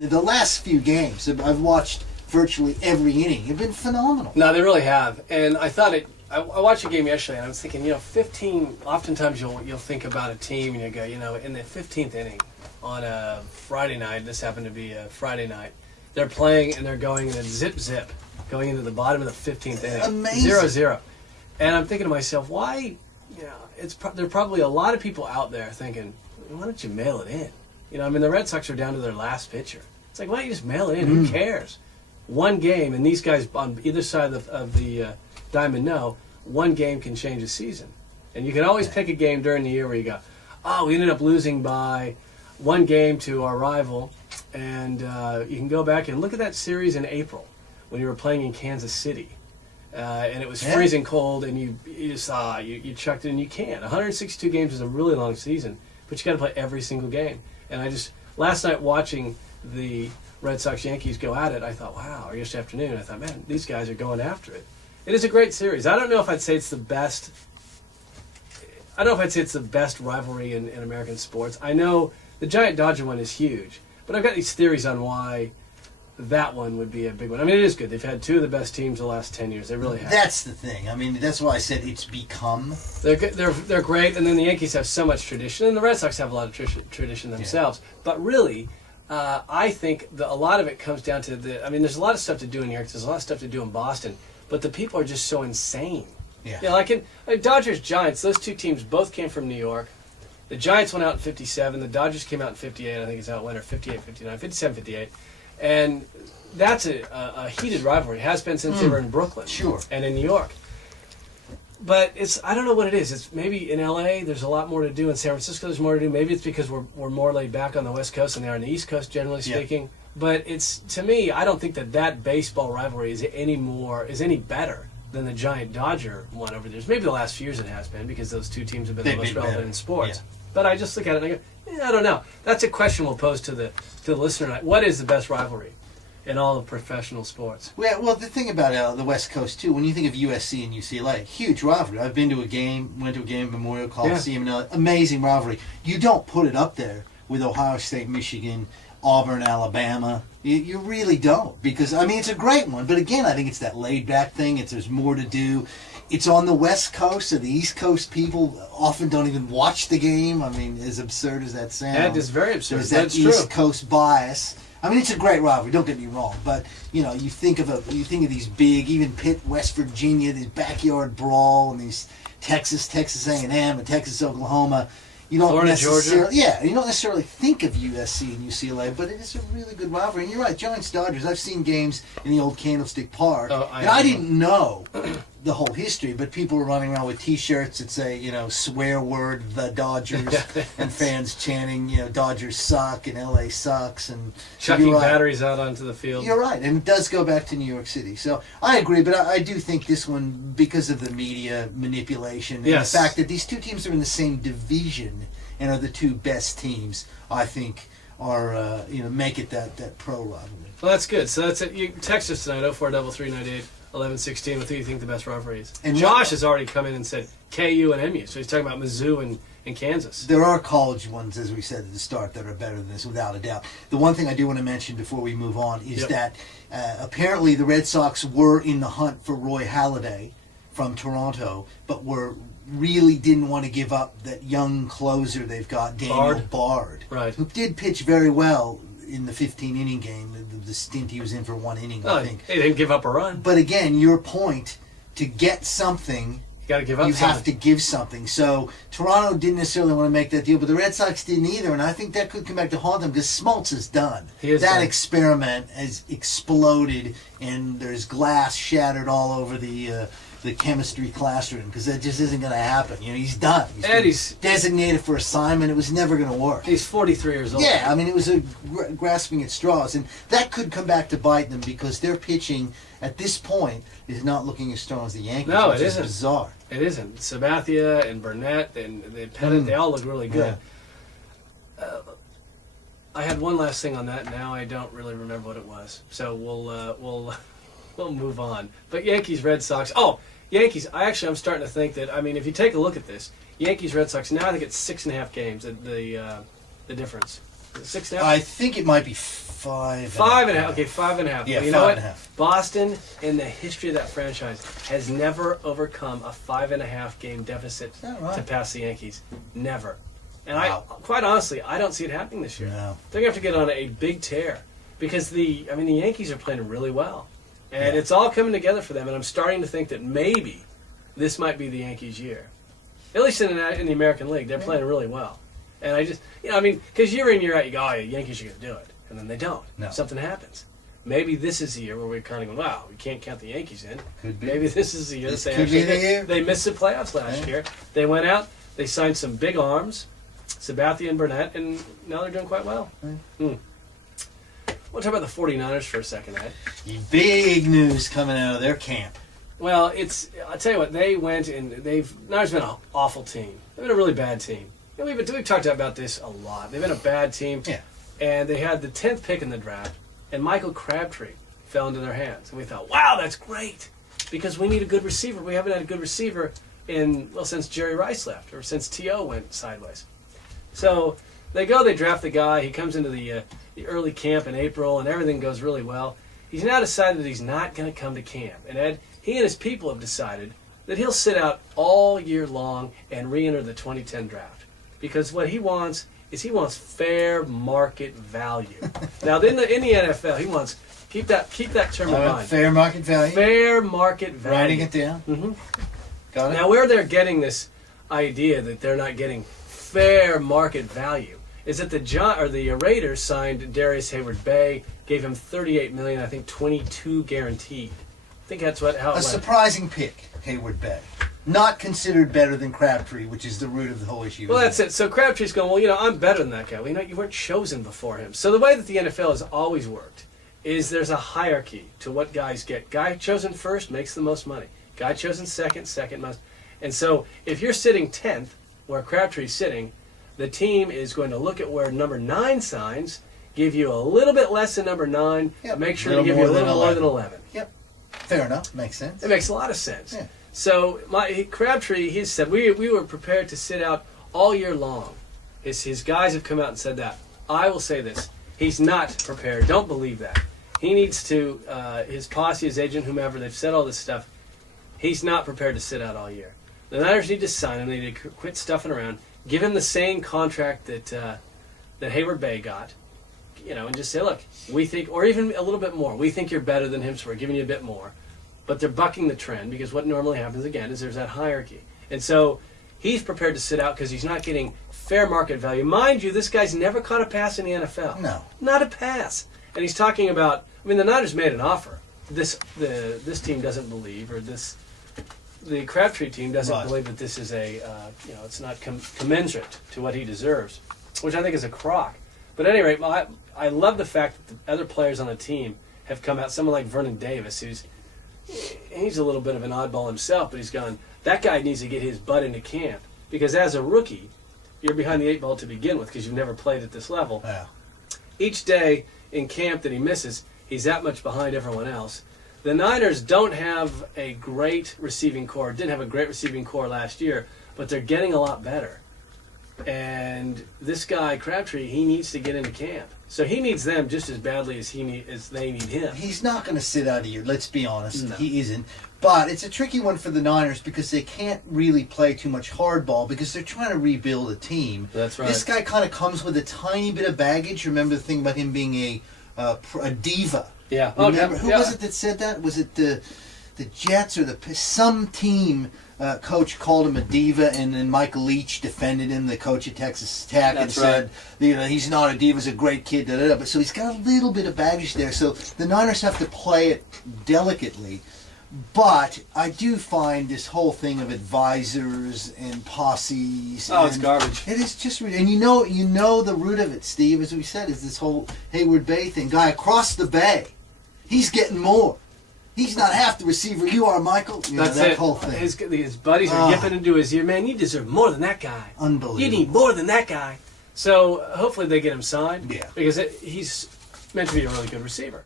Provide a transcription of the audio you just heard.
The last few games, I've watched virtually every inning, have been phenomenal. No, they really have. And I thought I watched a game yesterday, and I was thinking, 15. Oftentimes, you'll think about a team, and you go, in the 15th inning on a Friday night. This happened to be a Friday night. They're playing, and they're going in a zip, going into the bottom of the 15th inning. Amazing. 0-0. And I'm thinking to myself, why? There are probably a lot of people out there thinking, why don't you mail it in? The Red Sox are down to their last pitcher. It's like, why don't you just mail it in? Who cares? One game, and these guys on either side of the diamond know, one game can change a season. And you can always pick a game during the year where you go, we ended up losing by one game to our rival. And you can go back and look at that series in April when you were playing in Kansas City. And it was freezing cold, and you just you chucked it, and you can't. 162 games is a really long season, but you got to play every single game. And last night watching the Red Sox Yankees go at it, I thought, wow. Or yesterday afternoon, I thought, man, these guys are going after it. It is a great series. I don't know if I'd say it's the best. I don't know if I'd say it's the best rivalry in American sports. I know the Giant Dodger one is huge, but I've got these theories on why that one would be a big one. It is good. They've had two of the best teams the last 10 years. They really have. That's the thing. That's why I said it's become. They're good. They're great, and then the Yankees have so much tradition, and the Red Sox have a lot of tradition themselves. Yeah. But really, I think a lot of it comes down to there's a lot of stuff to do in New York. There's a lot of stuff to do in Boston, but the people are just so insane. Yeah. Like Dodgers, Giants, those two teams both came from New York. The Giants went out in 57. The Dodgers came out in 58. I think it's how it went, or 58, 59, 57, 58. And that's a heated rivalry. It has been since they were in Brooklyn. Sure. And in New York. But I don't know what it is. It's maybe in LA there's a lot more to do. In San Francisco there's more to do. Maybe it's because we're more laid back on the West Coast than they are on the East Coast, generally speaking. But to me, I don't think that baseball rivalry is any better than the Giant Dodger one over there. Maybe the last few years it has been, because those two teams have been the most relevant in sports. Yeah. But I just look at it and I go, I don't know. That's a question we'll pose to the listener tonight. What is the best rivalry in all of professional sports? Well, the thing about the West Coast, too, when you think of USC and UCLA, huge rivalry. I've been to a game, went to a game at Memorial Coliseum, amazing rivalry. You don't put it up there with Ohio State, Michigan, Auburn, Alabama. You really don't, because, it's a great one. But again, I think it's that laid-back thing. There's more to do. It's on the West Coast, so the East Coast people often don't even watch the game. As absurd as that sounds. That is very absurd. There's that East Coast bias. It's a great rivalry. Don't get me wrong, but you think of these big, even Pitt, West Virginia, these backyard brawl, and these Texas A&M, and Texas, Oklahoma. You don't Florida, necessarily, Georgia. You don't necessarily think of USC and UCLA, but it is a really good rivalry. And you're right, Giants Dodgers. I've seen games in the old Candlestick Park, and I didn't know the whole history, but people were running around with T-shirts that say, swear word, the Dodgers, and fans chanting, Dodgers suck and LA sucks, and chucking batteries out onto the field. You're right, and it does go back to New York City. So I agree, but I do think this one, because of the media manipulation and the fact that these two teams are in the same division and are the two best teams, I think are make it that pro rivalry. Well, that's good. So that's it. You text us tonight, 043398 1116, with who you think the best rivalry is. And Josh has already come in and said KU and MU, so he's talking about Mizzou and Kansas. There are college ones, as we said at the start, that are better than this, without a doubt. The one thing I do want to mention before we move on is that apparently the Red Sox were in the hunt for Roy Halladay from Toronto, but really didn't want to give up that young closer they've got, Daniel Bard, who did pitch very well in the 15-inning game, the stint he was in for one inning, I think. He didn't give up a run. But again, your point, to get something, you got to give up. You have to give something. So Toronto didn't necessarily want to make that deal, but the Red Sox didn't either, and I think that could come back to haunt them, because Smoltz is done. That experiment has exploded, and there's glass shattered all over the chemistry classroom, because that just isn't going to happen. He's done. He's designated for assignment. It was never going to work. He's 43 years old. Yeah, it was a grasping at straws, and that could come back to bite them, because their pitching at this point is not looking as strong as the Yankees. No, which is bizarre. It isn't. Sabathia and Burnett and Pettit, they all look really good. Yeah. I had one last thing on that. Now I don't really remember what it was. So we'll move on. But Yankees, Red Sox. Oh, Yankees. I'm starting to think that. If you take a look at this, Yankees, Red Sox. Now I think it's 6.5 games. The difference. 6.5. I think it might be 5.5. Okay, 5.5. Yeah, well, you know what? 5.5. Boston, in the history of that franchise, has never overcome a 5.5 game deficit right? to pass the Yankees. Never. And Wow. quite honestly, I don't see it happening this year. No. They're going to have to get on a big tear because the Yankees are playing really well. And it's all coming together for them. And I'm starting to think that maybe this might be the Yankees' year. At least in the American League, they're playing really well. And I just, because year in, year out, you go, oh, yeah, Yankees are going to do it. And then they don't. No. Something happens. Maybe this is the year where we're kind of going, wow, we can't count the Yankees in. Could be. Maybe this is the year This that could be the year. they missed the playoffs last year. They went out, they signed some big arms, Sabathia and Burnett, and now they're doing quite well. We'll talk about the 49ers for a second, Ed. Big news coming out of their camp. Well, I'll tell you what, they went and Niners been an awful team. They've been a really bad team. And we've talked about this a lot. They've been a bad team. Yeah. And they had the 10th pick in the draft, and Michael Crabtree fell into their hands. And we thought, wow, that's great, because we need a good receiver. We haven't had a good receiver since Jerry Rice left, or since T.O. went sideways. So they draft the guy. He comes into the early camp in April, and everything goes really well. He's now decided that he's not going to come to camp. And Ed, he and his people have decided that he'll sit out all year long and re-enter the 2010 draft. Because what he wants is fair market value. Now, in the NFL, he wants keep that term in mind. Fair market value. Fair market value. Writing it down. Mm-hmm. Got it. Now, where they're getting this idea that they're not getting fair market value is that the Raiders signed Darius Hayward-Bay, gave him $38 million, I think 22 guaranteed. I think that's how it went. Surprising pick, Hayward-Bay. Not considered better than Crabtree, which is the root of the whole issue. Well, that's it. So Crabtree's going, well, I'm better than that guy. Well, you weren't chosen before him. So the way that the NFL has always worked is there's a hierarchy to what guys get. Guy chosen first makes the most money. Guy chosen second most. And so if you're sitting 10th, where Crabtree's sitting, the team is going to look at where number 9 signs, give you a little bit less than number 9, make sure to give you a little more than 11. Yep. Fair enough. Makes sense. It makes a lot of sense. Yeah. So Crabtree, he said, we were prepared to sit out all year long. His guys have come out and said that. I will say this. He's not prepared. Don't believe that. He needs to, his posse, his agent, whomever, they've said all this stuff. He's not prepared to sit out all year. The Niners need to sign him. They need to quit stuffing around. Give him the same contract that Hayward-Bay got. And just say, look, we think, or even a little bit more, we think you're better than him, so we're giving you a bit more. But they're bucking the trend, because what normally happens, again, is there's that hierarchy. And so he's prepared to sit out because he's not getting fair market value. Mind you, this guy's never caught a pass in the NFL. No. Not a pass. And he's talking about, the Niners made an offer. This team doesn't believe, or the Crabtree team doesn't believe that this is it's not commensurate to what he deserves, which I think is a crock. But at any rate, I love the fact that the other players on the team have come out. Someone like Vernon Davis, he's a little bit of an oddball himself, but he's gone, that guy needs to get his butt into camp. Because as a rookie, you're behind the 8 ball to begin with, because you've never played at this level. Yeah. Each day in camp that he misses, he's that much behind everyone else. The Niners don't have a great receiving core, didn't have a great receiving core last year, but they're getting a lot better. And this guy, Crabtree, he needs to get into camp. So he needs them just as badly as they need him. He's not going to sit out a year, let's be honest. No. He isn't. But it's a tricky one for the Niners because they can't really play too much hardball because they're trying to rebuild a team. That's right. This guy kind of comes with a tiny bit of baggage. Remember the thing about him being a diva? Yeah. Remember, who was it that said that? Was it the Jets or some team coach called him a diva, and then Michael Leach defended him, the coach at Texas Tech, and said, he's not a diva, he's a great kid, But so he's got a little bit of baggage there. So the Niners have to play it delicately. But I do find this whole thing of advisors and posses. It's garbage. It is just, and you know the root of it, Steve, as we said, is this whole Hayward-Bay thing. Guy across the bay, he's getting more. He's not half the receiver you are, Michael. That's that it. Whole thing. His buddies are yipping into his ear. Man, you deserve more than that guy. Unbelievable. You need more than that guy. So hopefully they get him signed. Yeah. Because he's meant to be a really good receiver.